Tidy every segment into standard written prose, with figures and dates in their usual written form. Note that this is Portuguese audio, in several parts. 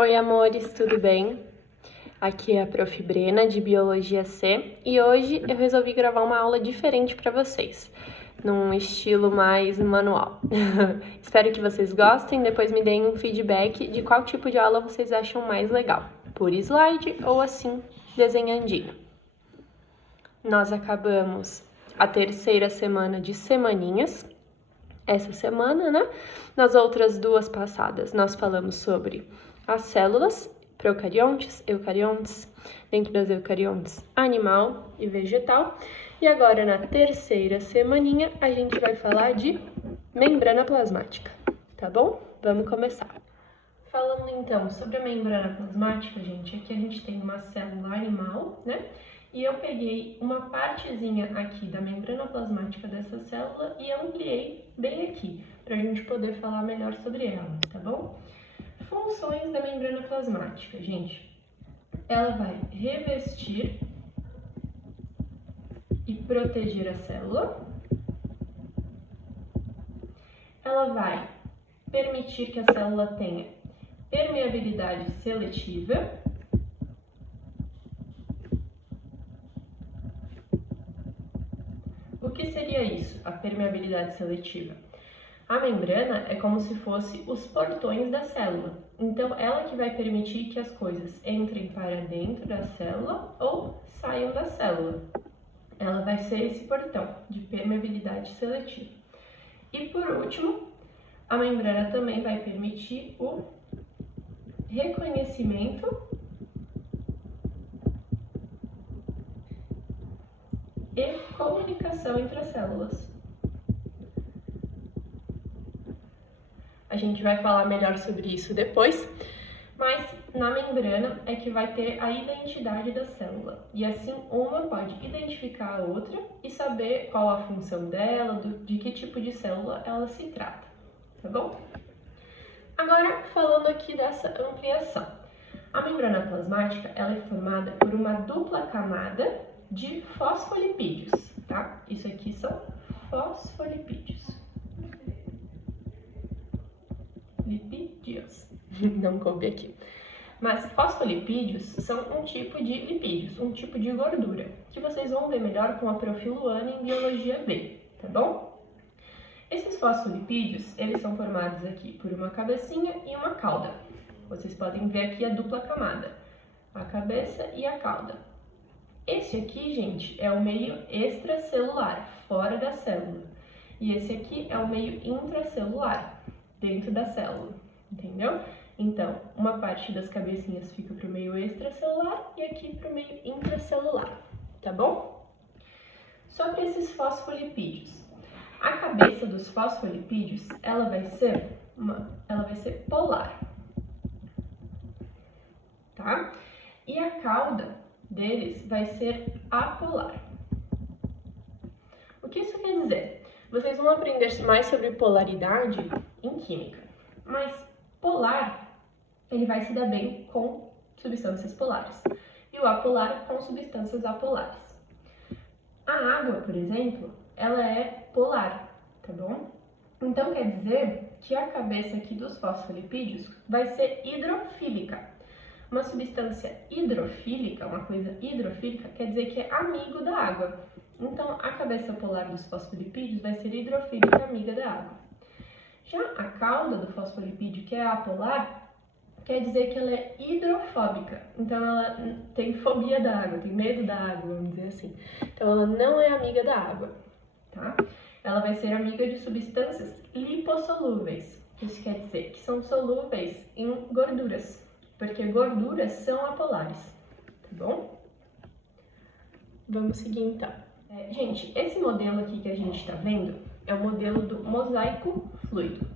Oi, amores, tudo bem? Aqui é a Prof. Brena, de Biologia C, e hoje eu resolvi gravar uma aula diferente para vocês, num estilo mais manual. Espero que vocês gostem, depois me deem um feedback de qual tipo de aula vocês acham mais legal, por slide ou assim, desenhandinho. Nós acabamos a terceira semana de semaninhas, essa semana, né? Nas outras duas passadas, nós falamos sobre as células, procariontes, eucariontes, dentro das eucariontes, animal e vegetal. E agora, na terceira semaninha, a gente vai falar de membrana plasmática, tá bom? Vamos começar. Falando então sobre a membrana plasmática, gente, aqui a gente tem uma célula animal, né? E eu peguei uma partezinha aqui da membrana plasmática dessa célula e ampliei bem aqui, para a gente poder falar melhor sobre ela, tá bom? Funções da membrana plasmática, gente. Ela vai revestir e proteger a célula. Ela vai permitir que a célula tenha permeabilidade seletiva. O que seria isso, a permeabilidade seletiva? A membrana é como se fosse os portões da célula. Então, ela que vai permitir que as coisas entrem para dentro da célula ou saiam da célula. Ela vai ser esse portão de permeabilidade seletiva. E por último, a membrana também vai permitir o reconhecimento e comunicação entre as células. A gente vai falar melhor sobre isso depois, mas na membrana é que vai ter a identidade da célula. E assim, uma pode identificar a outra e saber qual a função dela, de que tipo de célula ela se trata, tá bom? Agora, falando aqui dessa ampliação. A membrana plasmática, ela é formada por uma dupla camada de fosfolipídios, tá? Isso aqui são fosfolipídios. Lipídios, não coube aqui. Mas fosfolipídios são um tipo de lipídios, um tipo de gordura, que vocês vão ver melhor com a Prof. Luana em Biologia B, tá bom? Esses fosfolipídios, eles são formados aqui por uma cabecinha e uma cauda. Vocês podem ver aqui a dupla camada, a cabeça e a cauda. Esse aqui, gente, é o meio extracelular, fora da célula. E esse aqui é o meio intracelular, dentro da célula, entendeu? Então, uma parte das cabecinhas fica para o meio extracelular e aqui para o meio intracelular, tá bom? Sobre esses fosfolipídios. A cabeça dos fosfolipídios, ela vai ser polar, tá? E a cauda deles vai ser apolar. O que isso quer dizer? Vocês vão aprender mais sobre polaridade em química, mas polar, ele vai se dar bem com substâncias polares, e o apolar com substâncias apolares. A água, por exemplo, ela é polar, tá bom? Então quer dizer que a cabeça aqui dos fosfolipídios vai ser hidrofílica. Uma substância hidrofílica, uma coisa hidrofílica, quer dizer que é amigo da água. Então, a cabeça polar dos fosfolipídios vai ser hidrofílica, amiga da água. Já a cauda do fosfolipídio, que é apolar, quer dizer que ela é hidrofóbica. Então, ela tem fobia da água, tem medo da água, vamos dizer assim. Então, ela não é amiga da água, tá? Ela vai ser amiga de substâncias lipossolúveis. Isso quer dizer que são solúveis em gorduras, porque gorduras são apolares, tá bom? Vamos seguir então. Gente, esse modelo aqui que a gente está vendo é o modelo do mosaico fluido.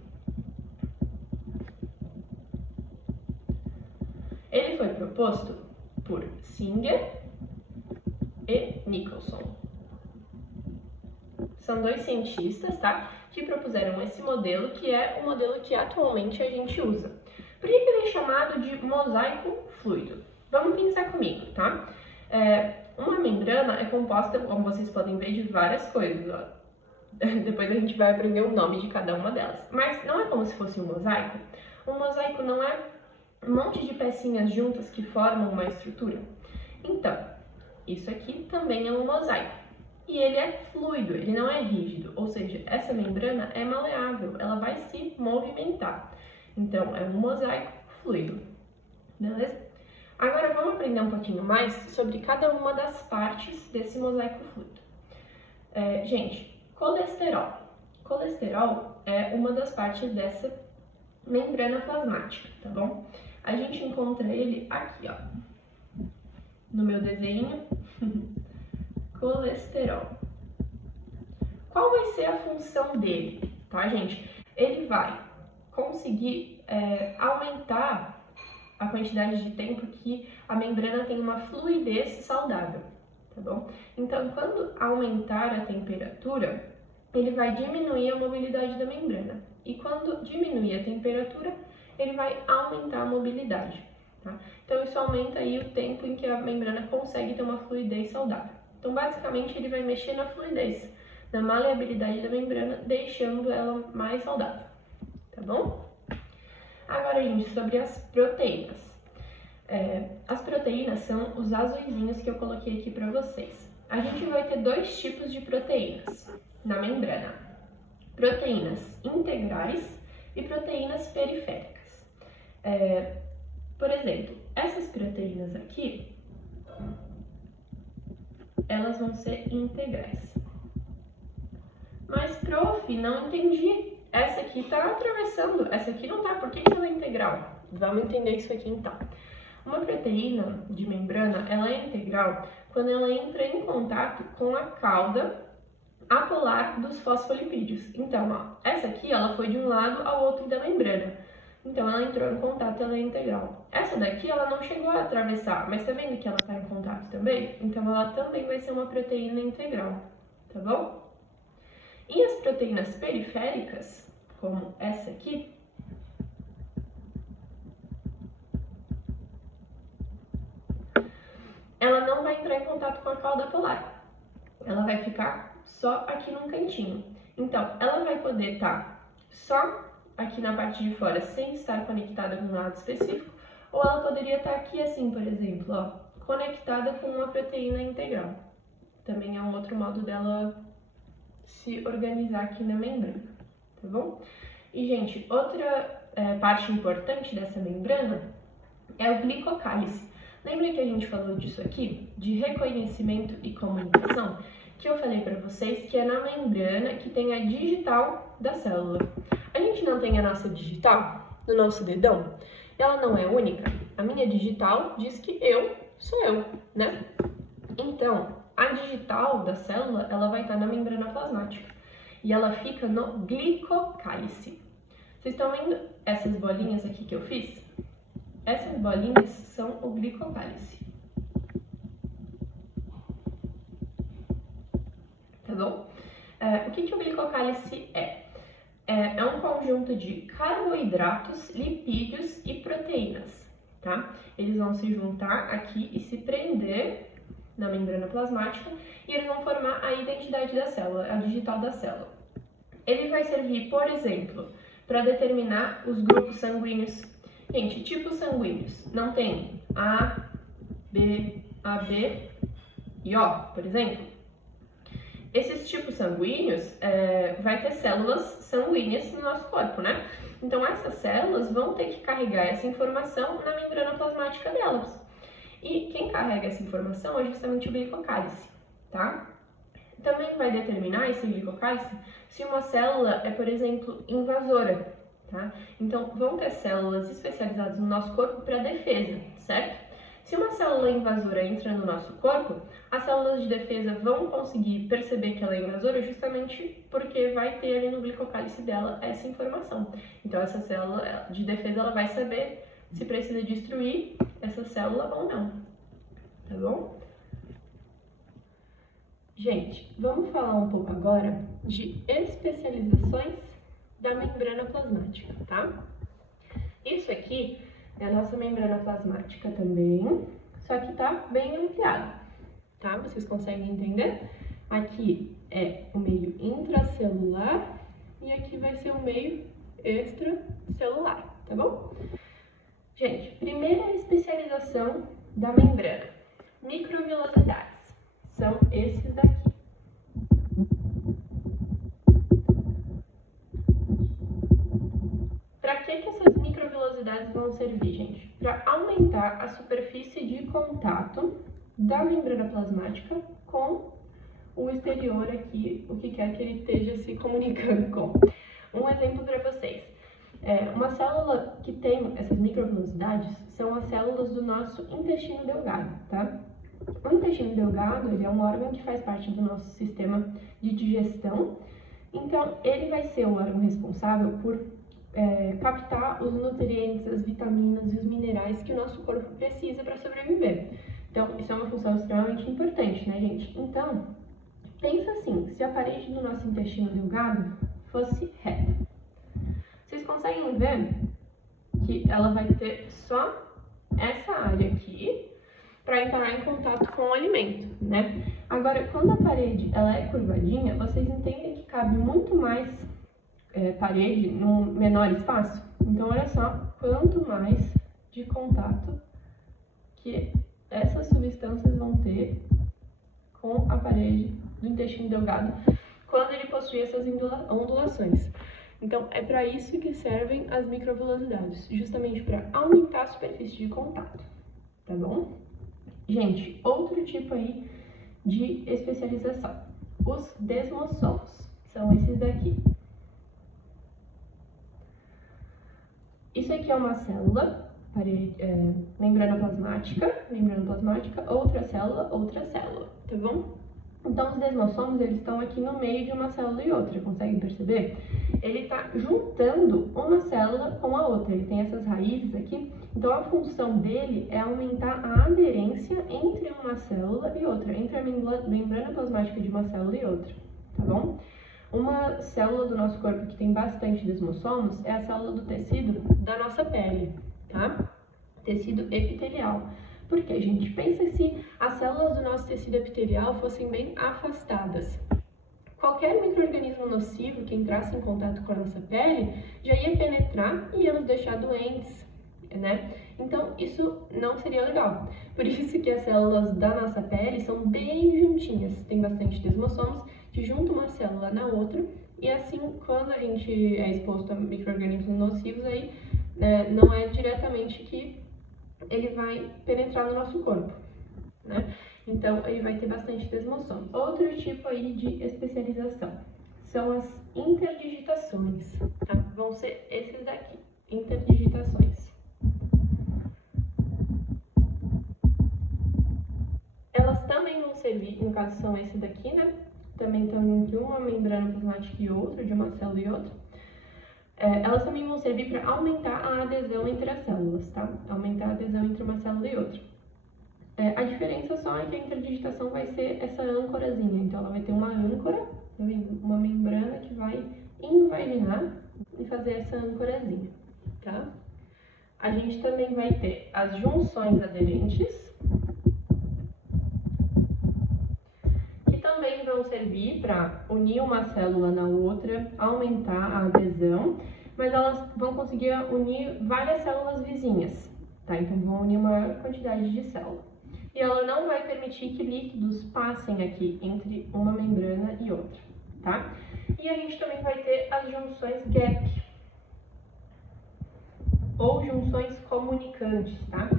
Ele foi proposto por Singer e Nicholson. São dois cientistas, tá? Que propuseram esse modelo, que é o modelo que atualmente a gente usa. Por que ele é chamado de mosaico fluido? Vamos pensar comigo, tá? Uma membrana é composta, como vocês podem ver, de várias coisas, ó. Depois a gente vai aprender o nome de cada uma delas. Mas não é como se fosse um mosaico. Um mosaico não é um monte de pecinhas juntas que formam uma estrutura? Então, isso aqui também é um mosaico. E ele é fluido, ele não é rígido, ou seja, essa membrana é maleável, ela vai se movimentar. Então, é um mosaico fluido, beleza? Agora vamos aprender um pouquinho mais sobre cada uma das partes desse mosaico fluido. Gente, colesterol. Colesterol é uma das partes dessa membrana plasmática, tá bom? A gente encontra ele aqui, ó, no meu desenho. Colesterol. Qual vai ser a função dele, tá, gente? Ele vai conseguir aumentar a quantidade de tempo que a membrana tem uma fluidez saudável, tá bom? Então, quando aumentar a temperatura, ele vai diminuir a mobilidade da membrana. E quando diminuir a temperatura, ele vai aumentar a mobilidade, tá? Então, isso aumenta aí o tempo em que a membrana consegue ter uma fluidez saudável. Então, basicamente, ele vai mexer na fluidez, na maleabilidade da membrana, deixando ela mais saudável, tá bom? Agora, gente, sobre as proteínas. As proteínas são os azuizinhos que eu coloquei aqui para vocês. A gente vai ter dois tipos de proteínas na membrana. Proteínas integrais e proteínas periféricas. Por exemplo, essas proteínas aqui, elas vão ser integrais. Mas, prof, não entendi. Essa aqui tá atravessando, essa aqui não tá. Por que ela é integral? Vamos entender isso aqui então. Uma proteína de membrana, ela é integral quando ela entra em contato com a cauda apolar dos fosfolipídios. Então, ó, essa aqui, ela foi de um lado ao outro da membrana. Então, ela entrou em contato, ela é integral. Essa daqui, ela não chegou a atravessar, mas tá vendo que ela está em contato também? Então, ela também vai ser uma proteína integral, tá bom? E as proteínas periféricas, como essa aqui, ela não vai entrar em contato com a cauda polar. Ela vai ficar só aqui num cantinho. Então, ela vai poder estar só aqui na parte de fora, sem estar conectada com um lado específico, ou ela poderia estar aqui assim, por exemplo, ó, conectada com uma proteína integral. Também é um outro modo dela se organizar aqui na membrana, tá bom? E, gente, outra parte importante dessa membrana é o glicocálice. Lembra que a gente falou disso aqui, de reconhecimento e comunicação? Que eu falei para vocês que é na membrana que tem a digital da célula. A gente não tem a nossa digital no nosso dedão? Ela não é única? A minha digital diz que eu sou eu, né? Então, a digital da célula, ela vai estar na membrana plasmática. E ela fica no glicocálice. Vocês estão vendo essas bolinhas aqui que eu fiz? Essas bolinhas são o glicocálice. Tá bom? O que o glicocálice é? É um conjunto de carboidratos, lipídios e proteínas, tá? Eles vão se juntar aqui e se prender na membrana plasmática e eles vão formar a identidade da célula, a digital da célula. Ele vai servir, por exemplo, para determinar os grupos sanguíneos. Gente, tipos sanguíneos. Não tem A, B, AB e O, por exemplo. Esses tipos sanguíneos vai ter células sanguíneas no nosso corpo, né? Então, essas células vão ter que carregar essa informação na membrana plasmática delas. E quem carrega essa informação é justamente o glicocálice, tá? Também vai determinar esse glicocálice se uma célula é, por exemplo, invasora, tá? Então, vão ter células especializadas no nosso corpo para defesa, certo? Se uma célula invasora entra no nosso corpo, as células de defesa vão conseguir perceber que ela é invasora justamente porque vai ter ali no glicocálice dela essa informação. Então, essa célula de defesa ela vai saber se precisa destruir essa célula ou não, tá bom? Gente, vamos falar um pouco agora de especializações da membrana plasmática, tá? Isso aqui é a nossa membrana plasmática também, só que tá bem ampliado, tá? Vocês conseguem entender? Aqui é o meio intracelular e aqui vai ser o meio extracelular, tá bom? Gente, primeira especialização da membrana, microvilosidades, são esses daqui. Para que essas microvilosidades vão servir, gente? Para aumentar a superfície de contato da membrana plasmática com o exterior aqui, o que quer que ele esteja se comunicando com. Um exemplo para vocês. Uma célula que tem essas microvilosidades são as células do nosso intestino delgado, tá? O intestino delgado, ele é um órgão que faz parte do nosso sistema de digestão, então ele vai ser o órgão responsável por captar os nutrientes, as vitaminas e os minerais que o nosso corpo precisa para sobreviver. Então, isso é uma função extremamente importante, né, gente? Então, pensa assim, se a parede do nosso intestino delgado fosse reta. Vocês conseguem ver que ela vai ter só essa área aqui para entrar em contato com o alimento, né? Agora, quando a parede ela é curvadinha, vocês entendem que cabe muito mais parede num menor espaço? Então, olha só, quanto mais de contato que essas substâncias vão ter com a parede do intestino delgado quando ele possui essas ondulações. Então, é para isso que servem as microvilosidades, justamente para aumentar a superfície de contato, tá bom? Gente, outro tipo aí de especialização, os desmossomos, são esses daqui. Isso aqui é uma célula, membrana plasmática, outra célula, tá bom? Então, os desmossomos, eles estão aqui no meio de uma célula e outra, conseguem perceber? Ele está juntando uma célula com a outra, ele tem essas raízes aqui, então a função dele é aumentar a aderência entre uma célula e outra, entre a membrana plasmática de uma célula e outra, tá bom? Uma célula do nosso corpo que tem bastante desmossomos é a célula do tecido da nossa pele, tá? Tecido epitelial. Porque, gente, pensa se as células do nosso tecido epitelial fossem bem afastadas. Qualquer micro-organismo nocivo que entrasse em contato com a nossa pele já ia penetrar e ia nos deixar doentes, né? Então, isso não seria legal. Por isso que as células da nossa pele são bem juntinhas, tem bastante desmossomos, que juntam uma célula na outra, e assim, quando a gente é exposto a micro-organismos nocivos, aí não é diretamente que ele vai penetrar no nosso corpo, né? Então, ele vai ter bastante desmossomos. Outro tipo aí de especialização são as interdigitações, tá? Vão ser esses daqui, interdigitações. Elas também vão servir, no caso são esses daqui, né? Também estão entre uma membrana plasmática e outra, de uma célula e outra. Elas também vão servir para aumentar a adesão entre as células, tá? Aumentar a adesão entre uma célula e outra. A diferença só é que a interdigitação vai ser essa âncorazinha. Então, ela vai ter uma âncora, tá vendo? Uma membrana que vai invaginar e fazer essa âncorazinha, tá? A gente também vai ter as junções aderentes, também vão servir para unir uma célula na outra, aumentar a adesão, mas elas vão conseguir unir várias células vizinhas, tá? Então, vão unir uma quantidade de células. E ela não vai permitir que líquidos passem aqui entre uma membrana e outra, tá? E a gente também vai ter as junções gap, ou junções comunicantes, tá?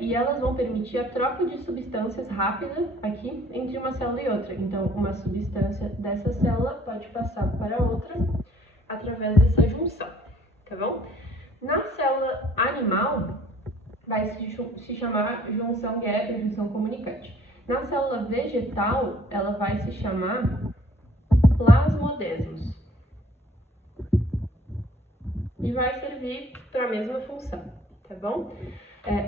E elas vão permitir a troca de substâncias rápida aqui entre uma célula e outra. Então, uma substância dessa célula pode passar para outra através dessa junção, tá bom? Na célula animal, vai se chamar junção gap, junção comunicante. Na célula vegetal, ela vai se chamar plasmodesmos. E vai servir para a mesma função, tá bom?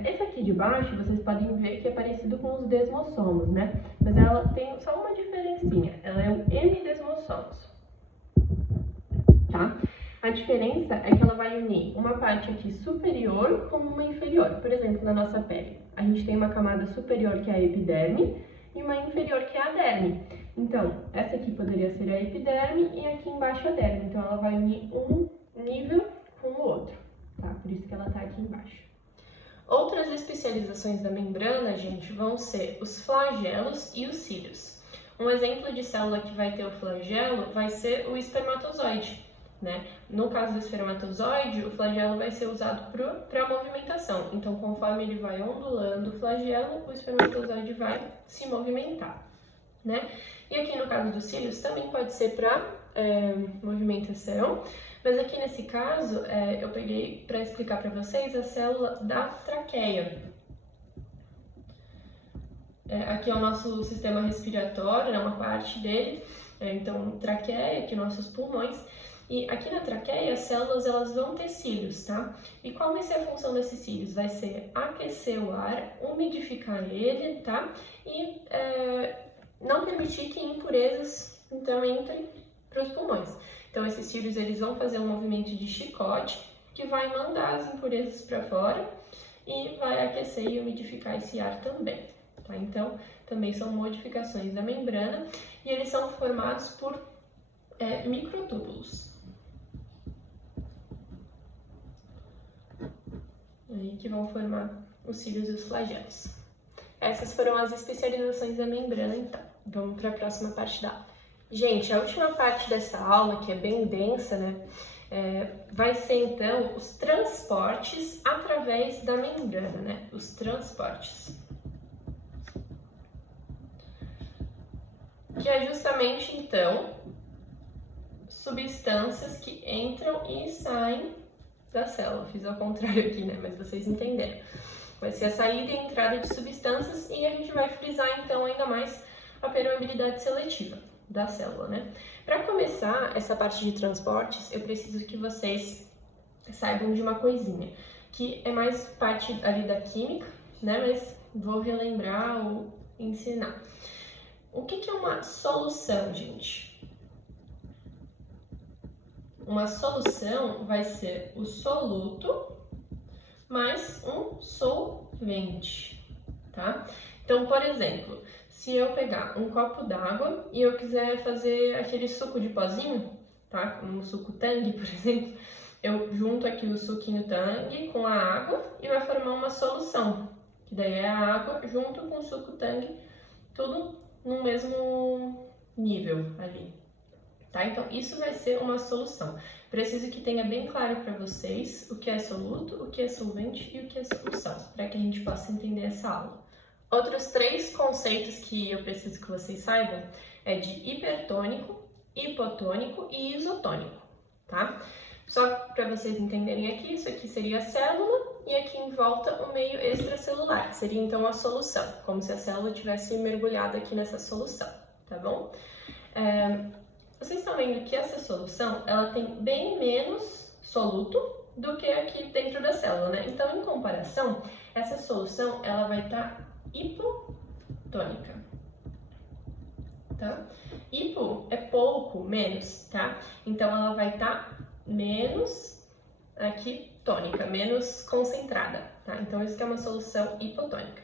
Esse aqui de baixo, vocês podem ver que é parecido com os desmossomos, né? Mas ela tem só uma diferencinha, ela é o M-desmossomos, tá? A diferença é que ela vai unir uma parte aqui superior com uma inferior. Por exemplo, na nossa pele, a gente tem uma camada superior que é a epiderme e uma inferior que é a derme. Então, essa aqui poderia ser a epiderme e aqui embaixo a derme. Então, ela vai unir um nível com o outro, tá? Por isso que ela tá aqui embaixo. Outras especializações da membrana, gente, vão ser os flagelos e os cílios. Um exemplo de célula que vai ter o flagelo vai ser o espermatozoide, né? No caso do espermatozoide, o flagelo vai ser usado para movimentação. Então, conforme ele vai ondulando o flagelo, o espermatozoide vai se movimentar, né? E aqui no caso dos cílios também pode ser para movimentação, mas aqui nesse caso eu peguei para explicar para vocês a célula da traqueia. Aqui é o nosso sistema respiratório, é uma parte dele, então traqueia, aqui nossos pulmões. E aqui na traqueia, as células elas vão ter cílios, tá? E qual vai ser a função desses cílios? Vai ser aquecer o ar, umidificar ele, tá? E não permitir que impurezas, então, entrem para os pulmões. Então, esses cílios, eles vão fazer um movimento de chicote, que vai mandar as impurezas para fora e vai aquecer e umidificar esse ar também, tá? Então, também são modificações da membrana e eles são formados por microtúbulos. Aí que vão formar os cílios e os flagelos. Essas foram as especializações da membrana, então. Vamos para a próxima parte da aula. Gente, a última parte dessa aula, que é bem densa, né? Vai ser, então, os transportes através da membrana, né? Os transportes. Que é justamente, então, substâncias que entram e saem da célula. Fiz ao contrário aqui, né? Mas vocês entenderam. Vai ser a saída e entrada de substâncias e a gente vai frisar, então, ainda mais a permeabilidade seletiva da célula, né? Para começar essa parte de transportes, eu preciso que vocês saibam de uma coisinha, que é mais parte ali da química, né? Mas vou relembrar ou ensinar. O que é uma solução, gente? Uma solução vai ser o soluto mais um solvente, tá? Então, por exemplo, se eu pegar um copo d'água e eu quiser fazer aquele suco de pozinho, tá? Um suco Tang, por exemplo, eu junto aqui o suquinho Tang com a água e vai formar uma solução, que daí é a água junto com o suco Tang, tudo no mesmo nível ali. Tá? Então, isso vai ser uma solução. Preciso que tenha bem claro para vocês o que é soluto, o que é solvente e o que é solução, para que a gente possa entender essa aula. Outros 3 conceitos que eu preciso que vocês saibam é de hipertônico, hipotônico e isotônico, tá? Só para vocês entenderem aqui, isso aqui seria a célula e aqui em volta o meio extracelular, que seria então a solução, como se a célula tivesse mergulhado aqui nessa solução, tá bom? Vocês estão vendo que essa solução, ela tem bem menos soluto do que aqui dentro da célula, né? Então, em comparação, essa solução, ela vai estar hipotônica, tá? Hipo é pouco, menos, tá? Então, ela vai estar menos aqui tônica, menos concentrada, tá? Então, isso que é uma solução hipotônica.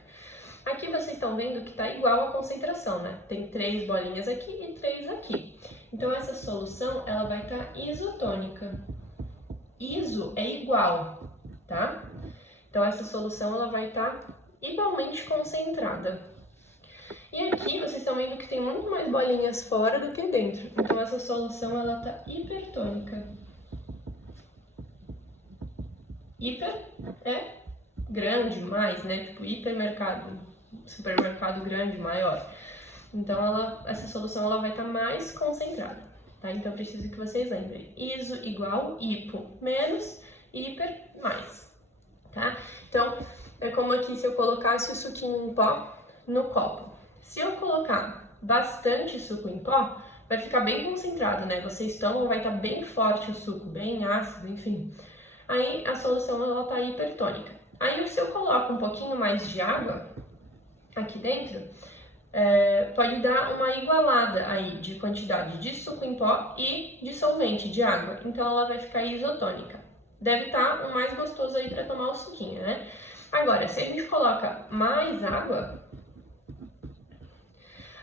Aqui vocês estão vendo que está igual a concentração, né? Tem 3 bolinhas aqui e 3 aqui. Então, essa solução, ela vai estar isotônica. Iso é igual, tá? Então, essa solução, ela vai estar igualmente concentrada. E aqui, vocês estão vendo que tem muito mais bolinhas fora do que dentro. Então, essa solução, ela está hipertônica. Hiper é grande, mais, né? Tipo, hipermercado, supermercado grande, maior. Então, essa solução ela vai estar mais concentrada, tá? Então, eu preciso que vocês lembrem. Iso igual hipo menos, hiper mais, tá? Então, é como aqui se eu colocasse o suquinho em pó no copo. Se eu colocar bastante suco em pó, vai ficar bem concentrado, né? Vocês tomam, vai estar bem forte o suco, bem ácido, enfim. Aí, a solução ela tá hipertônica. Aí, se eu coloco um pouquinho mais de água aqui dentro, pode dar uma igualada aí de quantidade de suco em pó e de solvente, de água. Então, ela vai ficar isotônica. Deve estar o mais gostoso aí para tomar o suquinho, né? Agora, se a gente coloca mais água,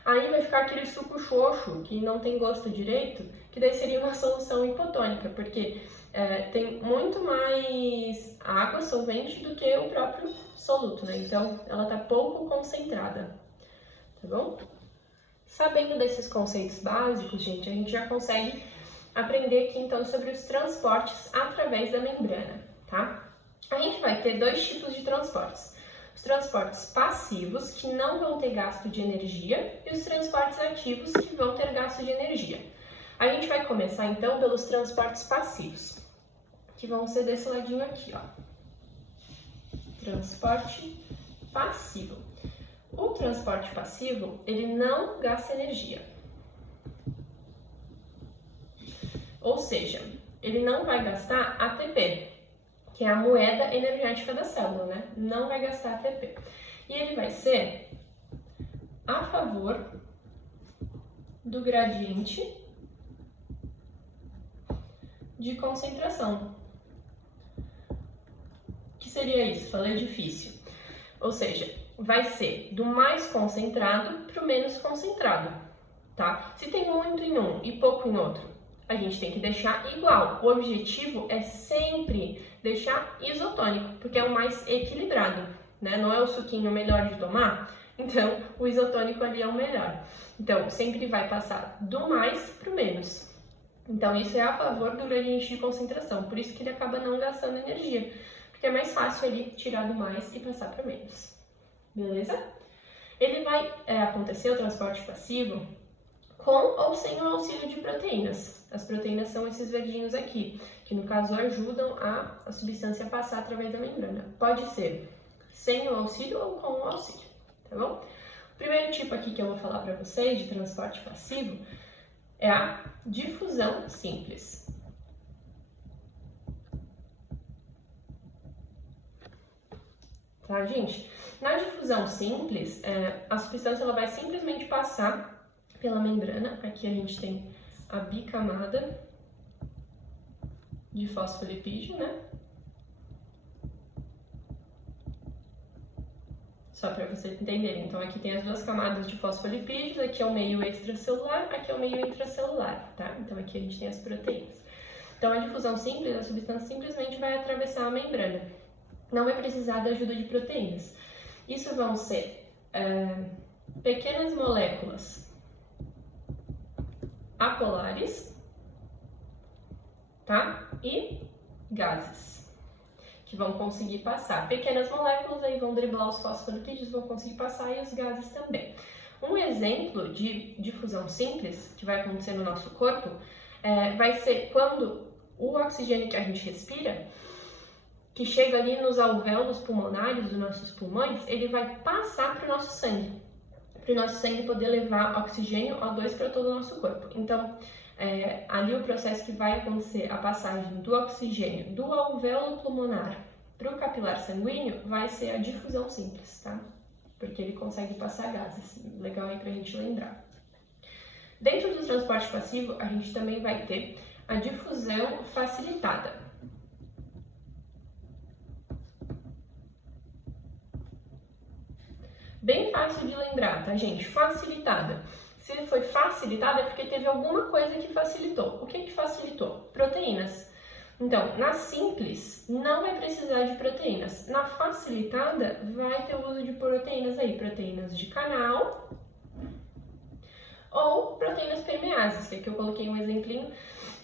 aí vai ficar aquele suco xoxo, que não tem gosto direito, que daí seria uma solução hipotônica, porque tem muito mais água solvente do que o próprio soluto, né? Então, ela está pouco concentrada, tá bom? Sabendo desses conceitos básicos, gente, a gente já consegue aprender aqui, então, sobre os transportes através da membrana, tá? A gente vai ter dois tipos de transportes. Os transportes passivos, que não vão ter gasto de energia, e os transportes ativos, que vão ter gasto de energia. A gente vai começar, então, pelos transportes passivos, que vão ser desse ladinho aqui, ó. Transporte passivo. O transporte passivo, ele não gasta energia. Ou seja, ele não vai gastar ATP, que é a moeda energética da célula, né? Não vai gastar ATP. E ele vai ser a favor do gradiente de concentração. O que seria isso? Falei difícil. Ou seja, vai ser do mais concentrado para o menos concentrado, tá? Se tem muito em um e pouco em outro, a gente tem que deixar igual. O objetivo é sempre deixar isotônico, porque é o mais equilibrado, né? Não é o suquinho melhor de tomar, então o isotônico ali é o melhor. Então, sempre vai passar do mais para o menos. Então, isso é a favor do gradiente de concentração, por isso que ele acaba não gastando energia, porque é mais fácil ele tirar do mais e passar para menos. Beleza? Ele vai acontecer, o transporte passivo, com ou sem o auxílio de proteínas. As proteínas são esses verdinhos aqui, que no caso ajudam a substância a passar através da membrana. Pode ser sem o auxílio ou com o auxílio, tá bom? O primeiro tipo aqui que eu vou falar para vocês de transporte passivo é a difusão simples. Tá, gente? Na difusão simples, a substância ela vai simplesmente passar pela membrana. Aqui a gente tem a bicamada de fosfolipídio, né? Só para vocês entenderem. Então, aqui tem as duas camadas de fosfolipídios, aqui é o meio extracelular, aqui é o meio intracelular, tá? Então, aqui a gente tem as proteínas. Então, a difusão simples, a substância simplesmente vai atravessar a membrana. Não vai precisar da ajuda de proteínas. Isso vão ser pequenas moléculas apolares, tá? E gases, que vão conseguir passar. Pequenas moléculas aí vão driblar os fosfolipídios, vão conseguir passar, e os gases também. Um exemplo de difusão simples que vai acontecer no nosso corpo vai ser quando o oxigênio que a gente respira, que chega ali nos alvéolos pulmonares dos nossos pulmões, ele vai passar para o nosso sangue poder levar oxigênio O2 para todo o nosso corpo. Então, ali o processo que vai acontecer, a passagem do oxigênio do alvéolo pulmonar para o capilar sanguíneo, vai ser a difusão simples, tá? Porque ele consegue passar gases. Legal aí para a gente lembrar. Dentro do transporte passivo, a gente também vai ter a difusão facilitada. Bem fácil de lembrar, tá, gente? Facilitada. Se foi facilitada é porque teve alguma coisa que facilitou. O que que facilitou? Proteínas. Então, na simples, não vai precisar de proteínas. Na facilitada, vai ter o uso de proteínas aí. Proteínas de canal ou proteínas permeases, que aqui eu coloquei um exemplinho,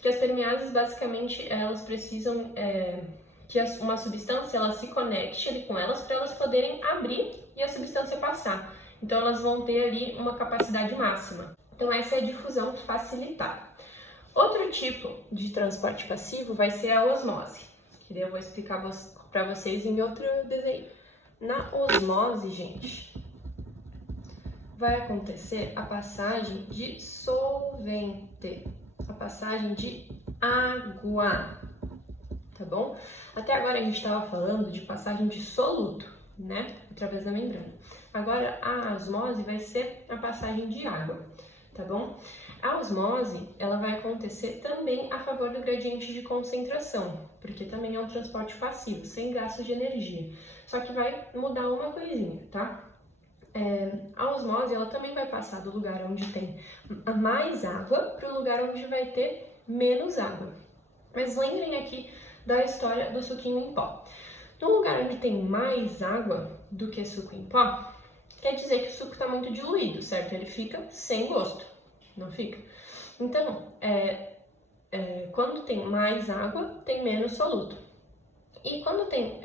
que as permeases, basicamente, elas precisam que uma substância ela se conecte ali com elas para elas poderem abrir e a substância passar. Então, elas vão ter ali uma capacidade máxima. Então, essa é a difusão facilitada. Outro tipo de transporte passivo vai ser a osmose, que eu vou explicar para vocês em outro desenho. Na osmose, gente, vai acontecer a passagem de solvente, a passagem de água, tá bom? Até agora a gente estava falando de passagem de soluto, né, através da membrana. Agora a osmose vai ser a passagem de água, tá bom? A osmose, ela vai acontecer também a favor do gradiente de concentração, porque também é um transporte passivo, sem gasto de energia. Só que vai mudar uma coisinha, tá? A osmose, ela também vai passar do lugar onde tem mais água para o lugar onde vai ter menos água, Mas lembrem aqui da história do suquinho em pó. No lugar onde tem mais água do que suco em pó, quer dizer que o suco está muito diluído, certo? Ele fica sem gosto, não fica? Então, quando tem mais água, tem menos soluto. E quando tem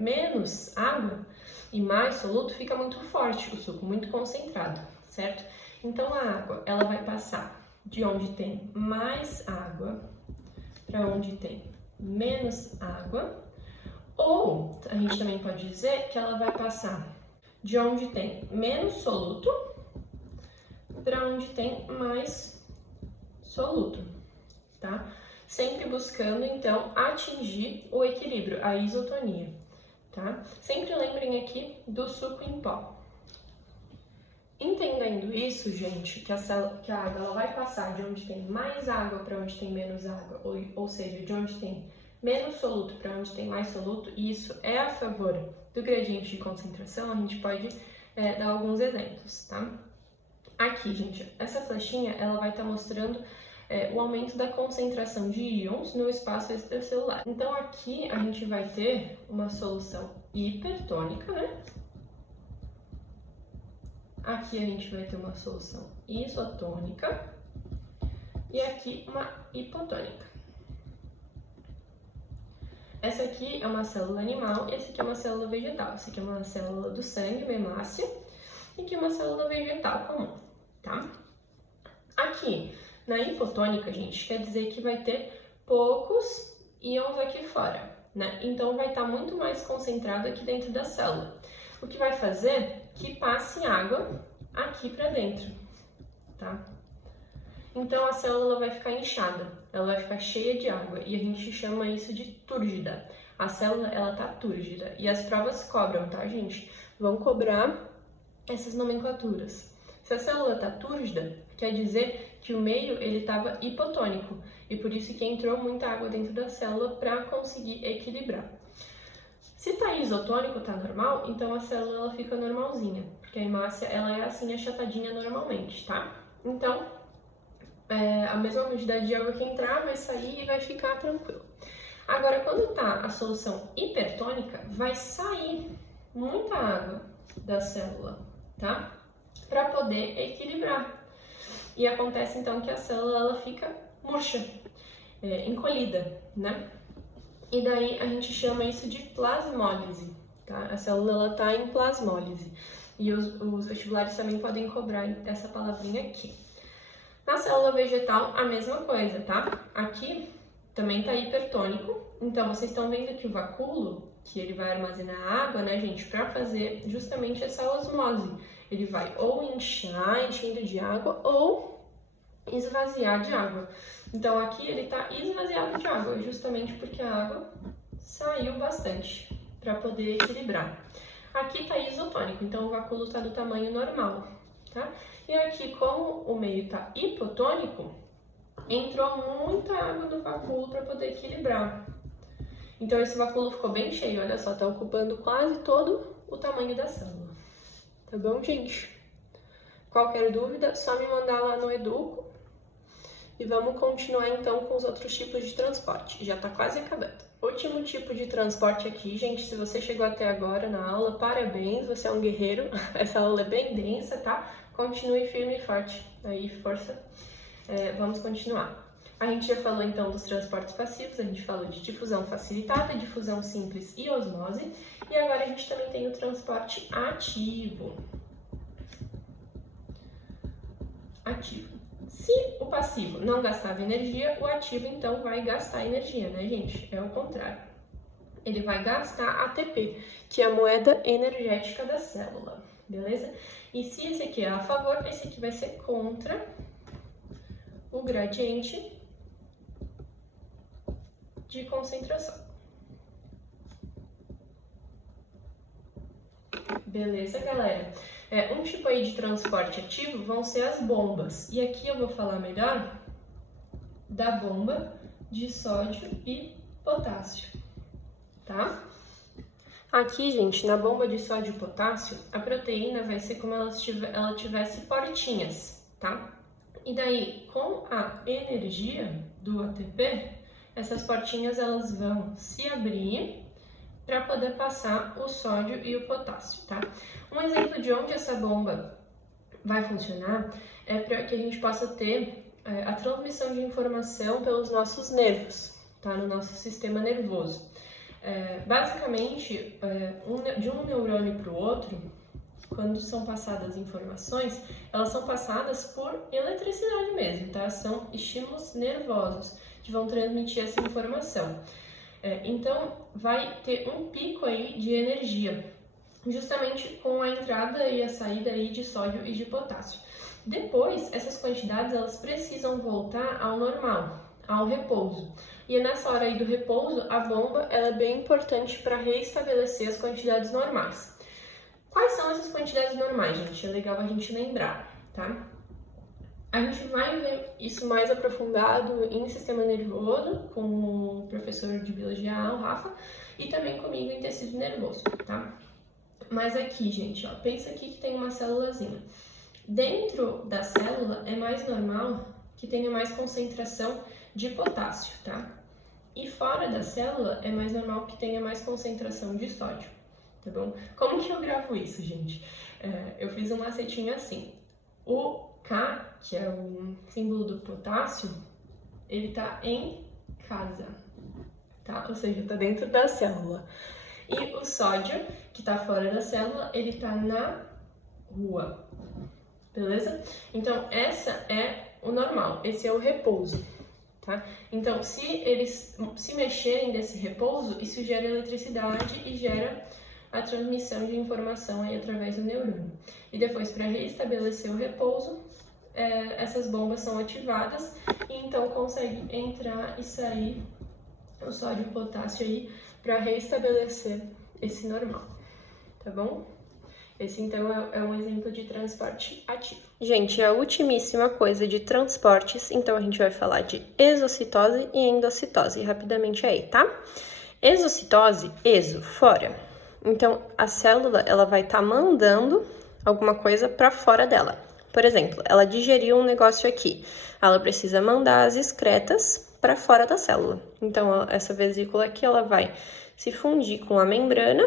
menos água e mais soluto, fica muito forte o suco, muito concentrado, certo? Então a água, ela vai passar de onde tem mais água para onde tem menos água, ou a gente também pode dizer que ela vai passar de onde tem menos soluto para onde tem mais soluto, tá? Sempre buscando, então, atingir o equilíbrio, a isotonia, tá? Sempre lembrem aqui do suco em pó. Entendendo isso, gente, que a água ela vai passar de onde tem mais água para onde tem menos água, ou seja, de onde tem menos soluto para onde tem mais soluto, e isso é a favor do gradiente de concentração, a gente pode dar alguns exemplos, tá? Aqui, gente, essa flechinha, ela vai estar mostrando o aumento da concentração de íons no espaço extracelular. Então, aqui a gente vai ter uma solução hipertônica, né? Aqui a gente vai ter uma solução isotônica e aqui uma hipotônica. Essa aqui é uma célula animal e essa aqui é uma célula vegetal. Essa aqui é uma célula do sangue, uma hemácia, e aqui é uma célula vegetal comum, tá? Aqui, na hipotônica, gente, quer dizer que vai ter poucos íons aqui fora, né? Então, vai estar muito mais concentrado aqui dentro da célula. O que vai fazer que passe água aqui para dentro, tá? Então, a célula vai ficar inchada, ela vai ficar cheia de água e a gente chama isso de túrgida. A célula, ela tá túrgida e as provas cobram, tá, gente? Vão cobrar essas nomenclaturas. Se a célula tá túrgida, quer dizer que o meio ele estava hipotônico e por isso que entrou muita água dentro da célula para conseguir equilibrar. Se tá isotônico, tá normal, então a célula ela fica normalzinha, porque a hemácia ela é assim achatadinha normalmente, tá? Então, a mesma quantidade de água que entrar vai sair e vai ficar tranquilo. Agora, quando tá a solução hipertônica, vai sair muita água da célula, tá? Para poder equilibrar. E acontece então que a célula ela fica murcha, encolhida, né? E daí a gente chama isso de plasmólise, tá? A célula ela tá em plasmólise. E os vestibulares também podem cobrar essa palavrinha aqui. Na célula vegetal, a mesma coisa, tá? Aqui também tá hipertônico. Então, vocês estão vendo que o vacúolo, que ele vai armazenar água, né, gente, para fazer justamente essa osmose. Ele vai ou inchar, enchendo de água, ou esvaziar de água. Então, aqui ele tá esvaziado de água, justamente porque a água saiu bastante para poder equilibrar. Aqui tá isotônico, então o vacúolo tá do tamanho normal, tá? E aqui, como o meio tá hipotônico, entrou muita água no vacúolo para poder equilibrar. Então, esse vacúolo ficou bem cheio, olha só, tá ocupando quase todo o tamanho da célula. Tá bom, gente? Qualquer dúvida, só me mandar lá no Educo. E vamos continuar então com os outros tipos de transporte. Já tá quase acabando. Último tipo de transporte aqui, gente, se você chegou até agora na aula, parabéns, você é um guerreiro. Essa aula é bem densa, tá? Continue firme e forte. Aí, força. Vamos continuar. A gente já falou então dos transportes passivos, a gente falou de difusão facilitada, difusão simples e osmose. E agora a gente também tem o transporte ativo. Se o passivo não gastava energia, o ativo então vai gastar energia, né, gente? É o contrário. Ele vai gastar ATP, que é a moeda energética da célula, beleza? E se esse aqui é a favor, esse aqui vai ser contra o gradiente de concentração. Beleza, galera? Um tipo aí de transporte ativo vão ser as bombas. E aqui eu vou falar melhor da bomba de sódio e potássio, tá? Aqui, gente, na bomba de sódio e potássio, a proteína vai ser como ela tivesse portinhas, tá? E daí, com a energia do ATP, essas portinhas elas vão se abrir para poder passar o sódio e o potássio, tá? Um exemplo de onde essa bomba vai funcionar é para que a gente possa ter a transmissão de informação pelos nossos nervos, tá? No nosso sistema nervoso. Basicamente, de um neurônio para o outro, quando são passadas informações, elas são passadas por eletricidade mesmo, tá? São estímulos nervosos que vão transmitir essa informação. Então, vai ter um pico aí de energia, justamente com a entrada e a saída aí de sódio e de potássio. Depois, essas quantidades elas precisam voltar ao normal, ao repouso. E é nessa hora aí do repouso, a bomba ela é bem importante para reestabelecer as quantidades normais. Quais são essas quantidades normais, gente? É legal a gente lembrar, tá? A gente vai ver isso mais aprofundado em sistema nervoso, com o professor de biologia, o Rafa, e também comigo em tecido nervoso, tá? Mas aqui, gente, ó, pensa aqui que tem uma célulazinha. Dentro da célula é mais normal que tenha mais concentração de potássio, tá? E fora da célula é mais normal que tenha mais concentração de sódio, tá bom? Como que eu gravo isso, gente? Eu fiz um macetinho assim. O K, que é o símbolo do potássio, ele tá em casa, tá? Ou seja, tá dentro da célula. E o sódio, que tá fora da célula, ele tá na rua, beleza? Então, essa é o normal, esse é o repouso, tá? Então, se eles se mexerem desse repouso, isso gera eletricidade e gera a transmissão de informação aí através do neurônio. E depois, para restabelecer o repouso, essas bombas são ativadas e então consegue entrar e sair o sódio e o potássio aí para restabelecer esse normal, tá bom? Esse então é um exemplo de transporte ativo. Gente, a ultimíssima coisa de transportes, então a gente vai falar de exocitose e endocitose, rapidamente aí, tá? Exocitose, exo, fora. Então, a célula, ela vai estar mandando alguma coisa para fora dela. Por exemplo, ela digeriu um negócio aqui. Ela precisa mandar as excretas para fora da célula. Então, essa vesícula aqui, ela vai se fundir com a membrana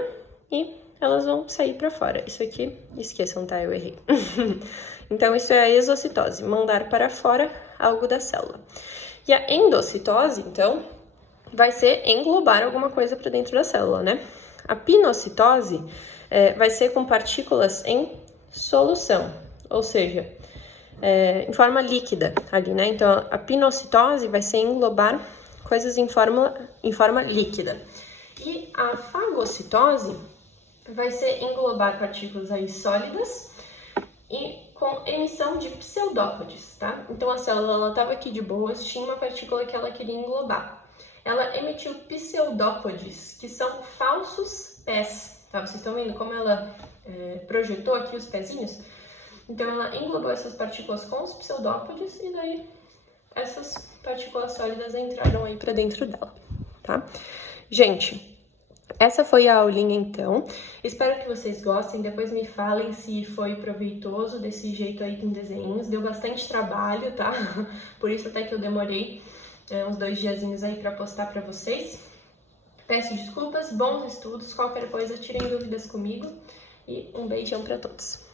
e elas vão sair para fora. Isso aqui, esqueçam, tá? Eu errei. Então, isso é a exocitose, mandar para fora algo da célula. E a endocitose, então, vai ser englobar alguma coisa para dentro da célula, né? A pinocitose vai ser com partículas em solução, ou seja, em forma líquida ali, né? Então, a pinocitose vai ser englobar coisas em forma líquida. E a fagocitose vai ser englobar partículas aí sólidas e com emissão de pseudópodes, tá? Então, a célula estava aqui de boas, tinha uma partícula que ela queria englobar. Ela emitiu pseudópodes, que são falsos pés, tá? Vocês estão vendo como ela projetou aqui os pezinhos? Então, ela englobou essas partículas com os pseudópodes e daí essas partículas sólidas entraram aí para dentro dela, tá? Gente, essa foi a aulinha então. Espero que vocês gostem. Depois me falem se foi proveitoso desse jeito aí com desenhos. Deu bastante trabalho, tá? Por isso até que eu demorei uns 2 diazinhos aí para postar para vocês. Peço desculpas, bons estudos. Qualquer coisa, tirem dúvidas comigo. E um beijão para todos.